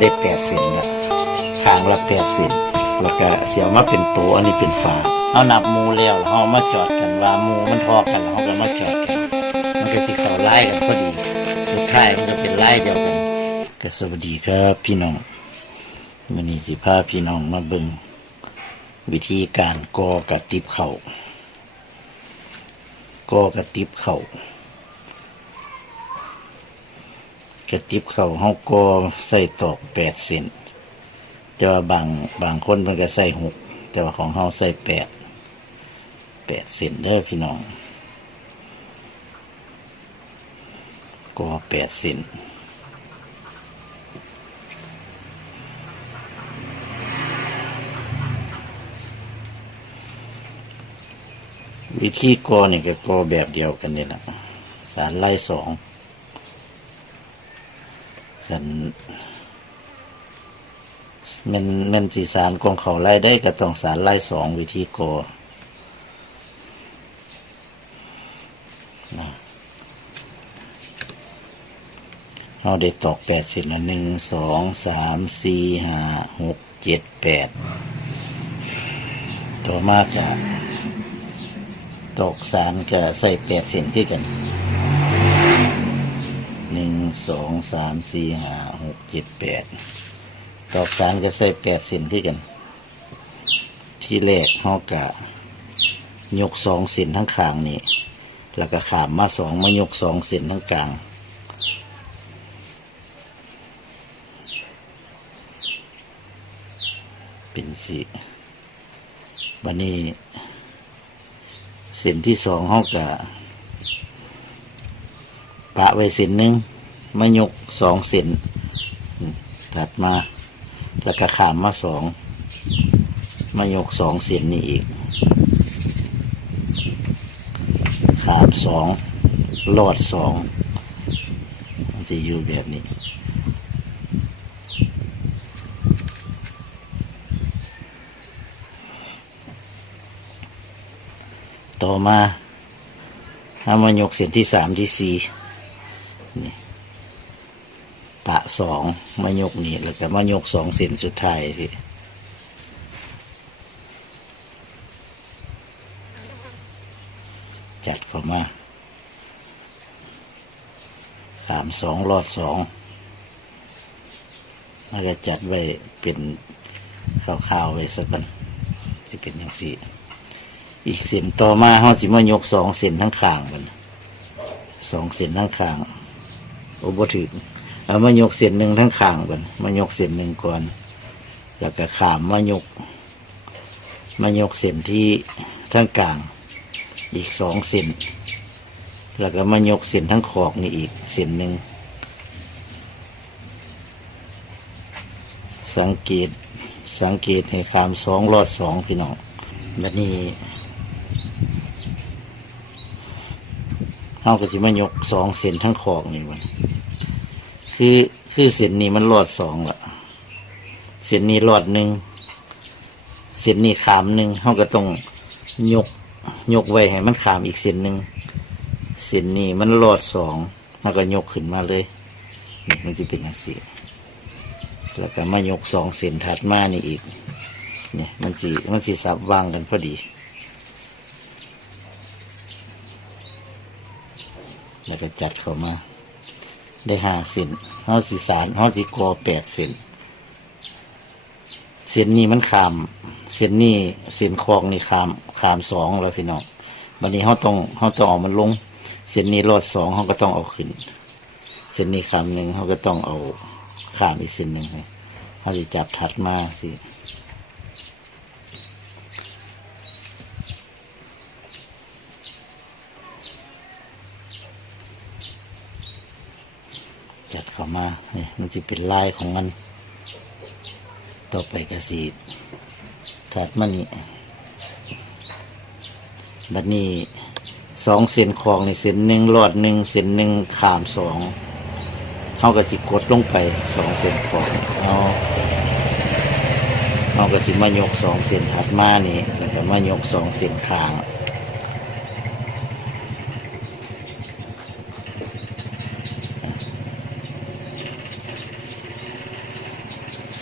ได้แปดเซนละข้างละแปดเซนแล้วก็เสียวมาเป็นตัวอันนี้เป็นฝาเอานับมูแล้วเอามาจอดกันว่ามูมันทอกันแล้วเราก็มาจอดกัน มันก็สิเข้าไล่กันพอดี สุดท้ายมันก็เป็นไล่เดียวกันก็สวัสดีครับพี่น้องวันนี้สิพาพี่น้องมาเบิ่งวิธีการก่อกระติบเขา่าก่อกระติบเขา่า กระติบเขาเฮากอใส่ตอกแปดเซนแต่ว่าบางบางคนมันก็ใส่หกแต่ว่าของเฮาใส่แปดแปดเซนเด้อพี่น้องก็แปดเซนวิธีกอนี่ก็กอแบบเดียวกันนี่แหละสารไล่สอง กันแมันแมันสีสารกองเขาไล่ได้ก็ต้องสารไล่สองวิธีโกนะเราได้ตอกแปดเสร็จแล้วหนึ่งสองสามสี่ห้าหกเจ็ดแปดต่อมากจะตอกสารก็ใส่แปดเส้นขึ้นกัน สองสามสี่ห้าหกเจ็ดแปดตอกสารก็ใส่แปดเส้นขึ้นกัน ที่แรกเขากะยกสองเส้นทั้งข้างนี่แล้วก็ขามมาสองมายกสองเส้นทั้งกลางเป็นสีวันนี้เส้นที่สองเขากะปะไว้เส้นหนึ่ง ม่ยกสองเส้นถัดมาแล้วก็ขามมาสองมายกสองเส้นนี่อีก ขามสองลอดสองมันจะอยู่แบบนี้ต่อมาถ้ามายกเส้นที่สามที่สี่ ปะสองมายกนี่แล้วก็มายกสองเส้นสุดท้ายที่จัดเข้ามาสามสองรอดสองแล้วก็จัดไว้เป็นข้าวๆไว้สักกันที่เป็นอย่างสี่ อีกเส้นต่อมาเขาสิมายกสองเส้นทั้งข้างมันสองเส้นทั้งข้างโอ้บ่ถึง เอามายกเส้นหนึ่งทั้งข้างมันมายกเส้นหนึ่งก่อน แล้วก็ขามมายก มายกเส้นที่ทั้งกลาง อีกสองเส้นแล้วก็มายกเส้นทั้งขอบนี่อีกเส้นหนึ่งสังเกตสังเกตให้ขามสองรอดสองพี่น้องแบบนี้เฮาก็สิมายกสองเส้นทั้งขอกนี่มัน คือคือเส้นนี้มันรอดสองละเส้นนี้รอดหนึ่งเส้นนี้ขามหนึ่งเฮาก็ต้องยกยกไว้ให้มันขามอีกเส้นหนึ่งเส้นนี้มันรอดสองเฮาก็ยกขึ้นมาเลยมันจะเป็นอย่างนี้แล้วก็มายกสองเส้นถัดมานี่อีกเนี่ยมันสิมันสิสับวางกันพอดีแล้วก็จัดเข้ามา ได้ห้าเส้น ห้าสีสารห้าสีกอแปดเส้นเส้นนี้มันขาม เส้นนี้เส้นคลองนี่ขามขามสองแล้วพี่น้องวันนี้เขาต้องเขาต้องเอามันลง เส้นนี้รอดสองเขาก็ต้องเอาขึ้น เส้นนี้ขามหนึ่งเขาก็ต้องเอาขามอีกเส้นหนึ่งเขาจะจับถัดมาสิ จัดเข้า มาเนี่ยมันจะเป็นลายของมัน ต่อไปกระสีถัดมานี่บัดนี้สองเส้นคลองในเส้นหนึ่งรอดหนึ่งเส้นหนึ่งขามสองเท่ากับสิกดลงไปสองเส้นคลองเอาเท่ากับสิมายกสองเส้นถัดมานี่แล้วก็มายกสองเส้นคาง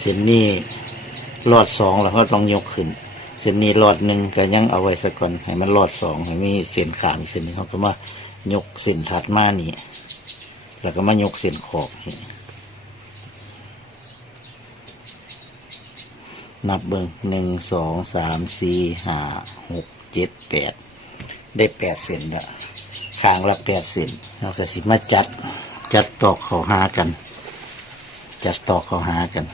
ส้นนี้รอดสองแล้วก็ต้องยกขึ้น เส้นนี้รอดหนึ่งก็ยังเอาไว้สักก่อนให้มันรอดสองให้มีเส้นขามอีกเส้นนึงเขาก็มายกเส้นถัดมานี่แล้วก็มายกเส้นขอบนับเบิงหนึ่งสองสามสี่ห้าหกเจ็ดแปดได้แปดเส้นละข้างละแปดเส้นเราก็สิมาจัด จัดตอกเขาหากัน จัดตอกเขาหากัน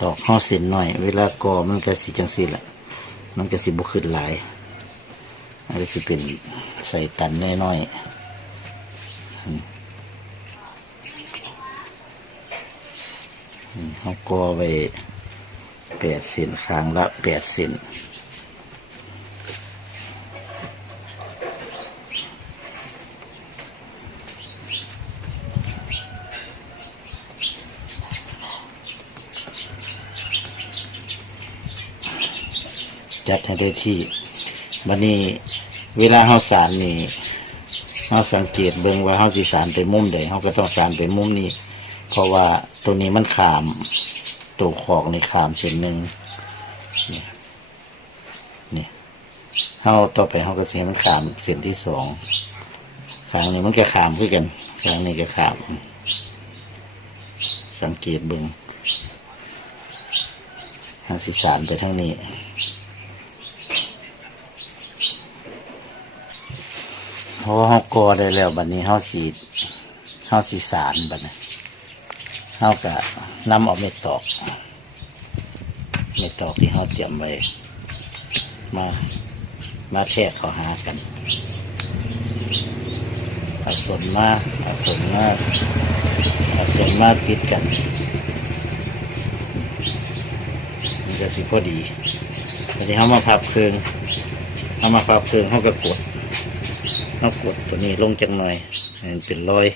ตอกห่อเส้นหน่อย เวลากอมันก็สีจังสีแหละ มันก็สีบุขึ้นหลายมันก็สิเป็นใส่ตันน้อยๆเขากอไปแปดเส้นข้างละแปดเส้น จัดให้ได้ที่บันนี้เวลาเขาสารนี่เขาสังเกตเบิ่งว่าเขาสิสารไปมุมใดเขาก็ต้องสารไปมุมนี้ เพราะว่าตัวนี้มันขามตัวขอกในขามเส้นหนึ่งนี่นี่เขาต่อไปเขาก็จะให้มันขามเส้นที่สองขางนี้มันก็ขามขึ้นกันขางนี้ก็ขาม สังเกตเบิ่งเขาสิสารไปทั้งนี้ เพ ราะว่าเขากอได้แล้วบัดนี้เขาสีเขาสีสารบัดนี้เขากะนำเอาเม็ดตอกเม็ดตอกที่เขาเตรียมไว้มามาแทกเขาหากันเอาส่วนมากเอาส่วนมากเอาส่วนมาติดกันมันจะสิพอดีทีนี้เขามาพับเครื่องเขามาพับเครื่องเขาก็กด เอากดตัวนี้ลงจังหน่อยให้มันเป็นรอย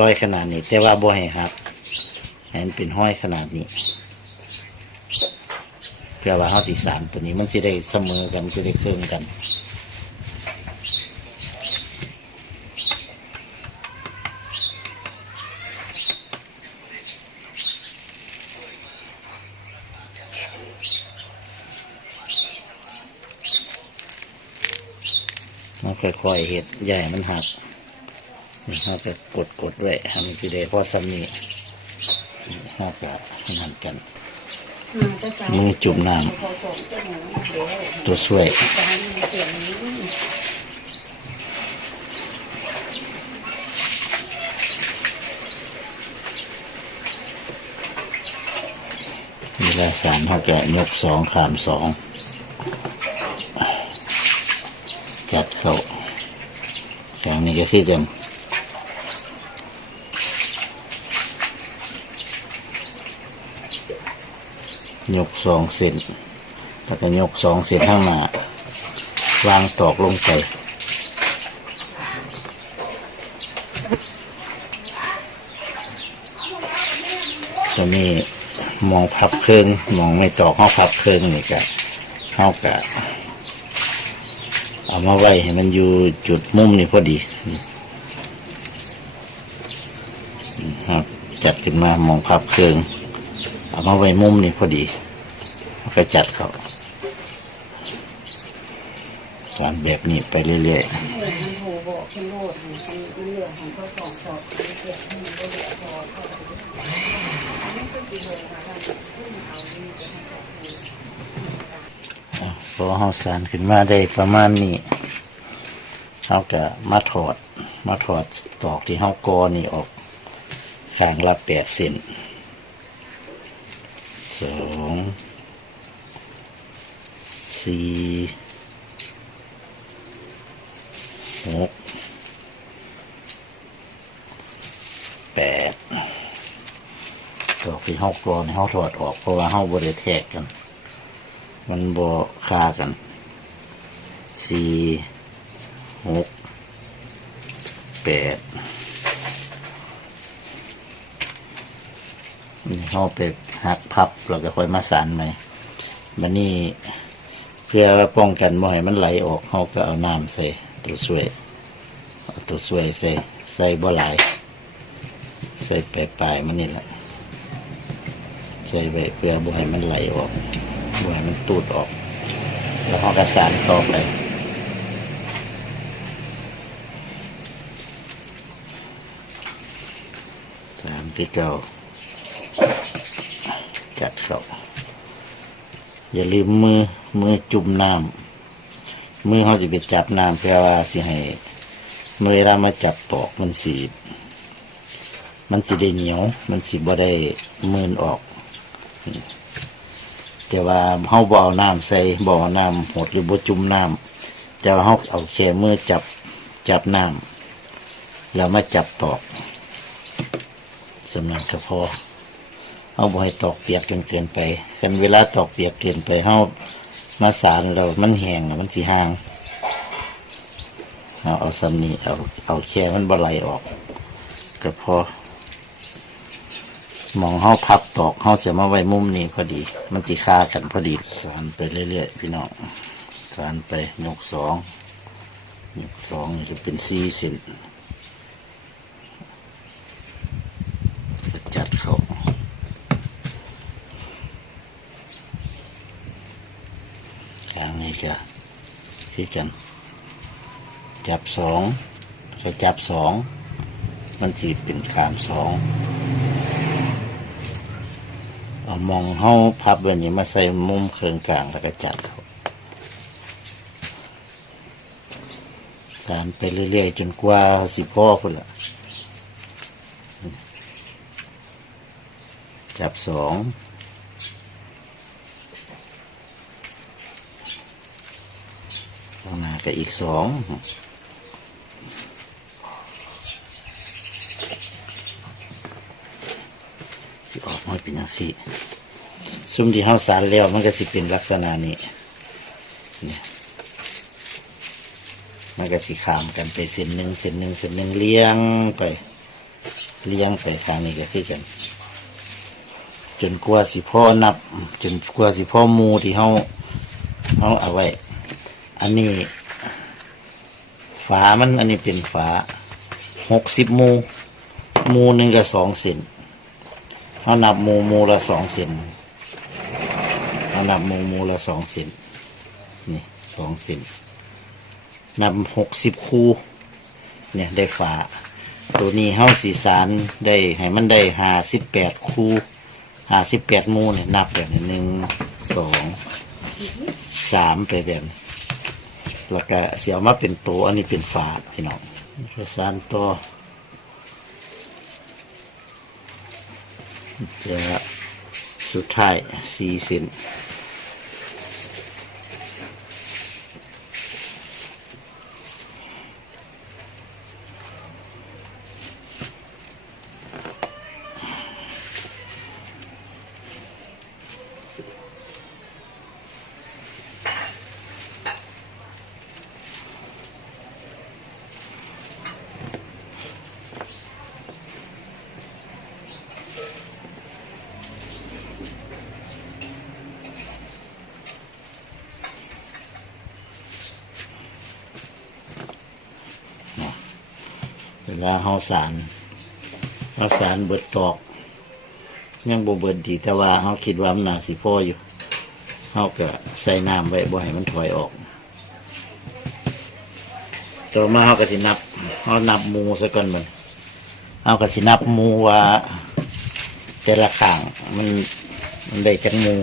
รอยขนาดนี้ แต่ว่าบ่ให้หักให้มันเป็นห้อยขนาดนี้เพื่อว่าเฮาสีสามตัวนี้มันสิได้เสมอกันมันสิได้เพิ่มกัน มันค่ อยๆเห็ดใหญ่มันหักนี่เขาจะกดกดๆไว้ให้มันสิได้พอสำนีเขาก็นั่นกันมือจุ่มน้ำตัวช่วยเวลาสามเขาจะยกสองขามสองจัดเข้าอย่าง นี้ก็คือกันยกสองเส้นแล้วก็ยกสองเส้นข้างหน้าวางตอกลงไปตัวนี้มองพับเครื่องมองไม่ตอกห้าพับเครื่องนี่ก็เท่ากับเอามาไว้ให้มันอยู่จุดมุมนี่พอดีอืมอืมครับ จัดขึ้นมามองพับเครื่องเอามาไว้มุมนี่พอดีก็จัดเขาการแบบนี้ไปเรื่อยมันโทรบอกขึ้นโลดมันมันเหลือห้มันก็เหลือพอเขาสิโลค่ะท่านขึ้นเอาสารขึ้นมาได้ประมาณนี้เขาก็มาถอด มาถอดตอกที่เขากอนี่ออก ข้างละแปดเซนสองสี่หกแปดตอกที่เขากรอนี่เขาถอดออกเพราะว่าเขาบริแทกกัน มันบอคากันสี่หกแปด เขาไปหักพับเราก็ค่อยมาสานไหมบันนี้พื่อป้องกันบ่ให้มันไหลออกเขาก็เอาน้ำใส่ตัวช่วยเอาตัวช่วยใส่ใส่บ่หลาย ใส่ปลายๆมันนี่แหละใส่ไว้เพื่อบ่ให้มันไหลออกบ่ให้มันตูดออก แล้วเขาก็สานต่อไปสามที่เก้า จัดเขาอย่าลืมมือมือจุ่มน้ำมือเขาจะไปจับน้ำเพื่อว่าสิให้เมื่อเวลามาจับตอกมันสีมันสิได้เหนียว มันสิบ่ได้มืนออก แต่ว่าเขาบ่เอาน้ำใส่บ่อน้ำหดหรือบ่จุ่มน้ำแต่ว่าเขาเอาแค่มือจับจับน้ำแล้วมาจับตอกสำนักก็พอ เอาบ่ให้ตอกเปียกจนเกินไปกันเวลาตอกเปียกเกินไปเฮามาสารเรามันแห้งมันสิห่างเอาเอาสำนีเอาเอาแค่มันบ่ไหลออกก็พอมองเฮาพับตอกเฮาเสียมาไว้มุมนี้พอดี มันสิคากันพอดีสารไปเรื่อยๆพี่น้องสารไปยกสองยกสองจะเป็นสี่ส้นจัดเขา ทางนี้ก็คือกัน จับสองก็จับสองมันจีเป็นขามสองเอามองเฮาพับแบบนี้มาใส่มุมเคืองกลางแล้วก็จัดเขาสานไปเรื่อยๆ จนกว่าสิพ่อคนละจับสอง ข้างหน้าก็อีกสองสิออกมาเป็นอย่างสี่ซุ่มที่ห้าสารแล้วมันก็สิเป็นลักษณะนี้เนี่ยมันก็สิขามกันไปเส้นหนึ่งเส้นหนึ่งเส้นหนึ่งเลี้ยงไปเลี้ยงไปทางนี้ก็คือกัน จนกว่าสิพ่อนับ จนกว่าสิพ่อมูที่เขาเขาเอาไว้ อันนี้ามันอันนี้เป็นฝาหกสิบมูมูหนึ่งก็สองเซนเขานับมูมูละสองเซนเขานับมูมูละสองเซนนี่สองเซนนับหกสิบคูเนี่ยได้ฝา ตัวนี้เฮาสีสารได้ให้มันได้ห้าสิบแปดคูห้าสิบแปดมูเนี่ยนับแบบนี้หนึ่งสองสามไปแบบนี้ แล้วก็เสียมาเป็นตัวอันนี้เป็นฝาพี่น้องประสานต่อจะสุดท้ายสี่เซน เวลาเฮาสารเฮาสารเบิดตอก ยังบ่เบิดดีแต่ว่าเฮาคิดว่ามันน่าสิพออยู่เฮาก็ใส่น้ำไว้บ่ให้มันถอยออก ต่อมาเฮาก็สินับเฮานับหมูซะก่อนมันเฮาก็สินับหมูว่า แต่ละข้างมันมันได้จักหมู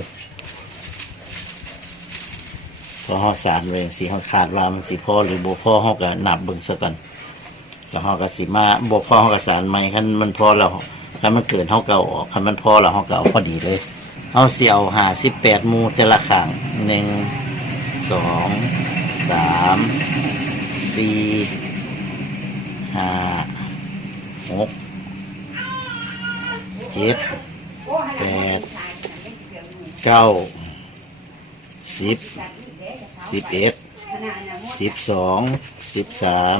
พอเฮาสารไว้สิเฮาคาดว่ามันสิพอหรือบ่พอเฮาก็นับเบิ่งซะก่อน แล้วเขาก็สิมาบวกพอเขาก็สารใหมคันมันพอแล้วคันมันเกินเขาเก่าออกคันมันพอแล้วเขาก็เอาพอดีเลยเอาเสี่ยวหาสิบแปดมูแต่ละขังหนึ่งสองสามสี่ห้าหกเจ็ดแปดเก้าสิบสิบเอ็ดสิบสองสิบสาม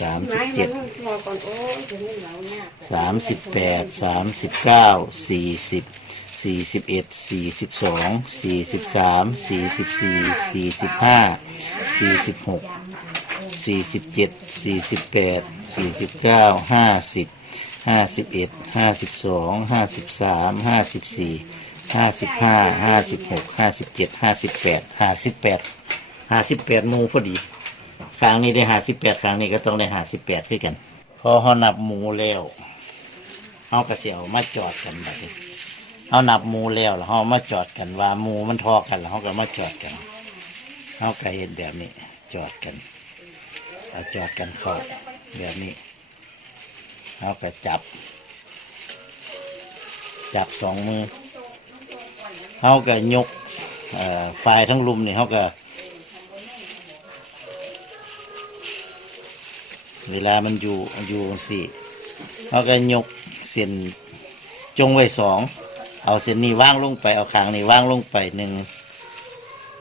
สามสิบเจ็ดสามสิบแปดสามสิบเก้าสี่สิบสี่สิบเอ็ดสี่สิบสองสี่สิบสามสี่สิบสี่สี่สิบห้าสี่สิบหกสี่สิบเจ็ดสี่สิบแปดสี่สิบเก้าห้าสิบห้าสิบเอ็ดห้าสิบสองห้าสิบสามห้าสิบสี่ห้าสิบห้าห้าสิบหกห้าสิบเจ็ดห้าสิบแปดห้าสิบแปดห้าสิบแปดหมูพอดี ครั้งนี้ได้ห้าสิบแปดครั้งนี้ก็ต้องได้ห้าสิบแปดด้วยกัน พอเขานับหมูแล้วเขาก็เสียวมาจอดกันแบบนี้เขานับหมูแล้วแล้วเขามาจอดกันว่าหมูมันทอกันแล้วเขาก็มาจอดกันเขาก็เห็นแบบนี้ จอดกันเอาจอดกันเข้าแบบนี้เขาก็จับ จับสองมือเขาก็ยกเอ่อไฟทั้งลุมนี่เขาก็ เวลามันอยู่อยู่สี่เขาก็ยกเส้นจงไว้สอง เอาเส้นนี้ว่างลงไป เอาขางนี้ว่างลงไปหนึ่ง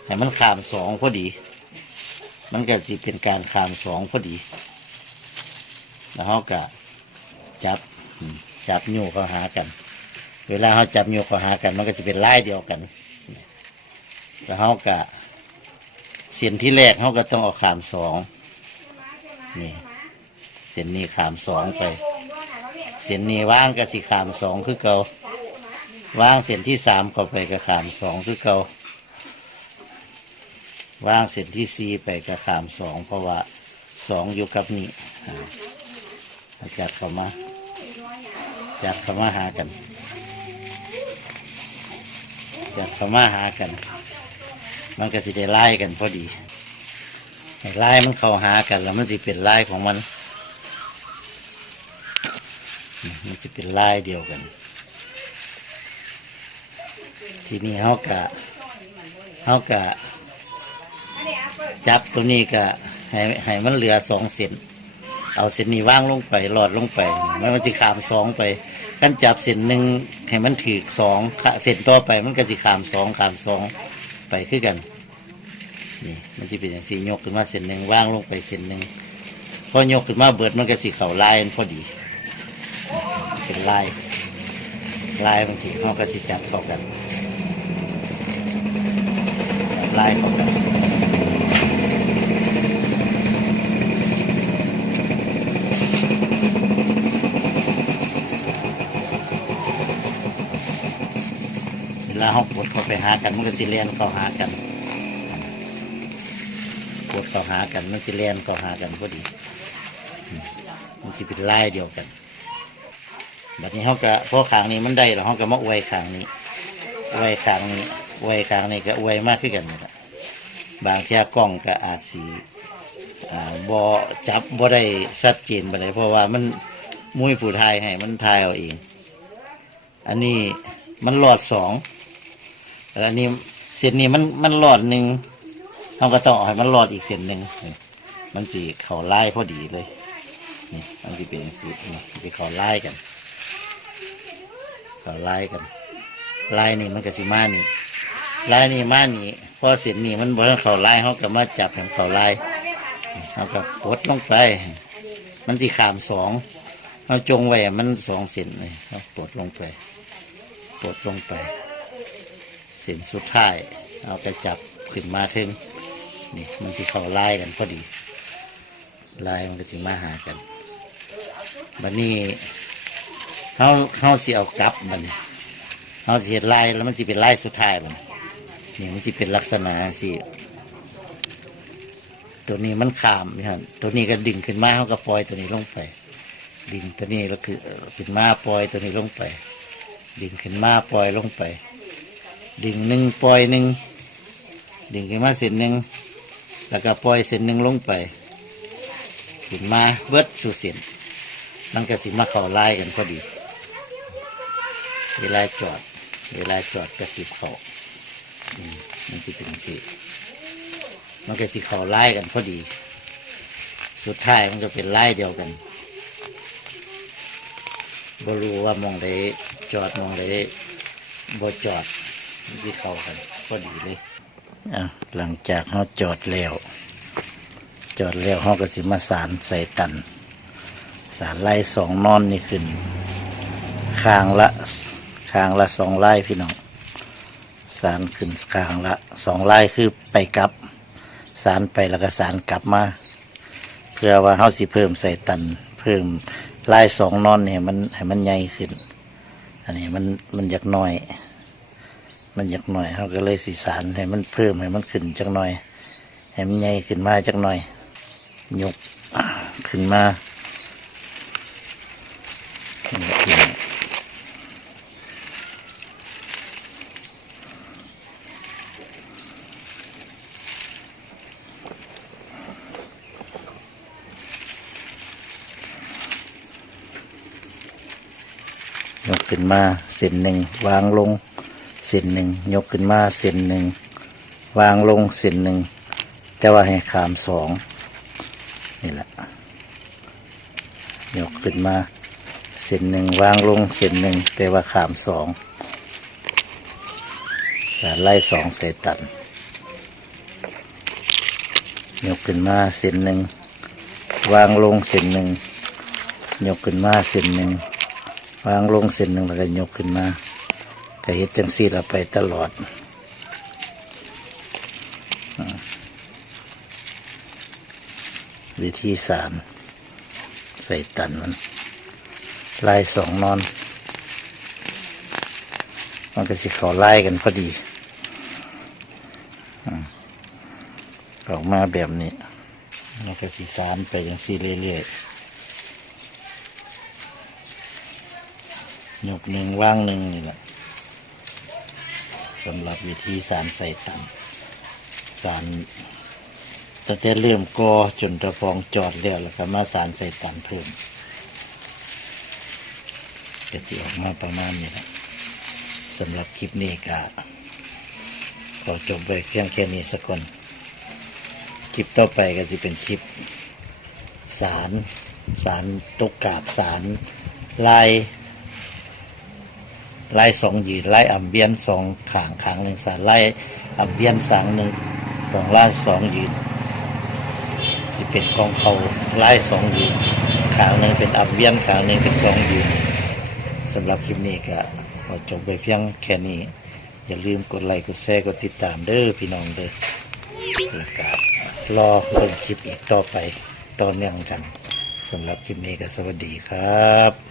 ให้มันขามสองพอดี มันก็สิเป็นการขามสองพอดี แล้วเขาก็จับจับโยกเขาหากัน เวลาเขาจับโยกเขาหากัน มันก็จะเป็นลายเดียวกัน แล้วเขาก็เส้นที่แรกเขาก็ต้องเอาขามสองนี่ ส้นนี้ขามสองไป เส้นนี้ว่างกับสิขามสองคือเก่าว่างเส้นที่สามเข้าไปกับขามสองคือเก่าว่างเส้นที่สี่ไปกับขามสองเพราะว่าสองอยู่กับนี่อ่าจัดเข้ามาจัดเข้ามาหากันจัดเข้ามาหากัน มันก็สิได้ไล่กันพอดีให้ลายมันเข้าหากันแล้วมันสิเป็นไลายของมัน มันจะเป็นลายเดียวกัน ทีนี้เขากะเขากะ จับตัวนี้กะให้ให้มันเหลือสองเส้นเอาเส้นนี้ว่างลงไปหลอดลงไปมันมันจะขามสองไปกันจับเส้นหนึ่งให้มันถือสองเส้นต่อไป มันก็จะขามสองขามสองไปคือกันนี่มันจะเป็นอย่างสียกขึ้นมาเส้นหนึ่งว่างลงไปเส้นหนึ่งพอยกขึ้นมาเบิดมันก็สีเข่าลายมันพอดี เป็นลาย ลายมันสีเขาก็สิจับเข้ากันลายเข้ากันเวลาเขากดเขาไปหากันมันก็สิเลียนเขาหากันกดเขาหากันมันสิเลียนเขาหากันพอดีมมันจะเป็นลายเดียวกัน แบบนี้เขาก็พอขางนี้มันได้แล้วเขาก็มาอวยขางนี้อวยขางนี้อวยขางนี้ก็อวยมากขึ้นกันนี่แหละบางเที่ยกล้องก็อาจสีอ่าบอจับบอได้ชัดเจนไปเลยเพราะว่ามันมุ้ยผู้ทายให้มันทายเอาเอง อันนี้มันหลอดสองแล้วอันนี้เส้นนี้มันมันหลอดหนึ่งเขาก็ต้องเอาให้มันหลอดอีกเส้นหนึ่งมันสีเขาไล่พอดีเลยนี่มันจะเป็นสีนี่มันจะเขาไล่กัน เขาไล่กันไล่นี่มันก็สิมานี่ไล่นี่มานี่พอเสร็จนี่มันบอลเขาไล่เขาก็มาจับของเขาไล่เขาก็กดลงไป มันสิขามสองเขาจงไว้มันสองเส้นเลยเขากดลงไปกดลงไป เส้นสุดท้าย เอาไปจับขึ้นมาถึงนี่มันสิเขาไล่กันพอดีไล่มันก็สิมาหากันบัดนี้ เขาเขาสิเอากลับมันเขาสิเห็ดลายแล้วมันสิเป็นลายสุดท้ายมันนี่มันสิเป็นลักษณะสิตัวนี้มันขามนี่ฮะตัวนี้ก็ดึงขึ้นมาเขาก็ปล่อยตัวนี้ลงไปดึงตัวนี้แล้วคือขึ้นมาปล่อยตัวนี้ลงไปดึงขึ้นมาปล่อยลงไปดึงหนึ่งปล่อยหนึ่งดึงขึ้นมาเส้นหนึ่งแล้วก็ปล่อยเส้นหนึ่งลงไปขึ้นมาเบิดสู่เส้นมันก็สิมาเข้าไล่กันพอดี เวลาจอด เวลาจอดก็ติดเขาอืมมันสิเป็นสิมันก็สิเขาไล่กันพอดี สุดท้ายมันก็เป็นไล่เดียวกันบรู้ว่ามองได้จอดมองได้บ่จอดที่เข้ากันพอดีเลยอะหลังจากเขาจอดแล้ว จอดแล้วเขาก็สิมาสารใส่ตัน สารไล่สองนอนนี่ขึ้นคางละ คางละสองไล่พี่น้องสารขึ้นคางละสองไล่คือไปกลับ สารไปแล้วก็สารกลับมา เพื่อว่าเฮาสิเพิ่มใส่ตัน เพิ่มไล่สองนอนเนี่ยมันให้มันใหญ่ขึ้น อันนี้มันมันอยากน้อย มันอยากน้อยเขาก็เลยสีสารให้มันเพิ่มให้มันขึ้นจักหน่อยให้มันใหญ่ขึ้นมาจักหน่อยยกขึ้นมานี่ขึ้นยก ขึ้นมาเส้นหนึ่งวางลงเส้นหนึ่งยกขึ้นมาเส้นหนึ่งวางลงเส้นหนึ่งแต่ว่าให้ขามสองนี่แหละยกขึ้นมาเส้นหนึ่งวางลงเส้นหนึ่งแต่ว่าขามสองสาไล่สองใส่ตันยกขึ้นมาเส้นหนึ่งวางลงเส้นหนึ่งยกขึ้นมาเส้นหนึ่ง วางลงเส้นหนึ่งแล้วก็ยกขึ้นมาก็เฮ็ดจังซี่เราไปตลอดวิธีสามใส่ตันมัน ลายสองนอน มันก็สิเขาไล่กันพอดีออกมาแบบนี้แล้วก็สิสานไปอย่างซี่เรื่อยๆ ยกหนึ่งว่างหนึ่งนี่แหละสำหรับวิธีสารใส่ตันสารตั้งแต่เริ่มกอจนตะฟองจอดแล้วแล้วก็มาสารใส่ตันเพิ่มก็สิออกมาประมาณนี้แหละสำหรับคลิปนี้ก็ขอจบไปเพียงแค่นี้สักคน คลิปต่อไปก็จะเป็นคลิปสารสารตกกาบสารลาย ไล่สองหยืนไล่อัมเบียนสองขางขางหนึ่งสารไล่อัมเบียนสางหนึ่งสองล่าสองหยืนสิบเป็นกองเขาไล่สองหยืนขางหนึ่งเป็นอัมเบียนขางหนึ่งเป็นสองหยืนสำหรับคลิปนี้ก็ขอจบไปเพียงแค่นี้ อย่าลืมกดไลค์กดแชร์กดติดตามเด้อพี่น้องเด้อแล้วก็รอเบิ่งคลิปอีกต่อไปต่อเนื่องกันสำหรับคลิปนี้ก็สวัสดีครับ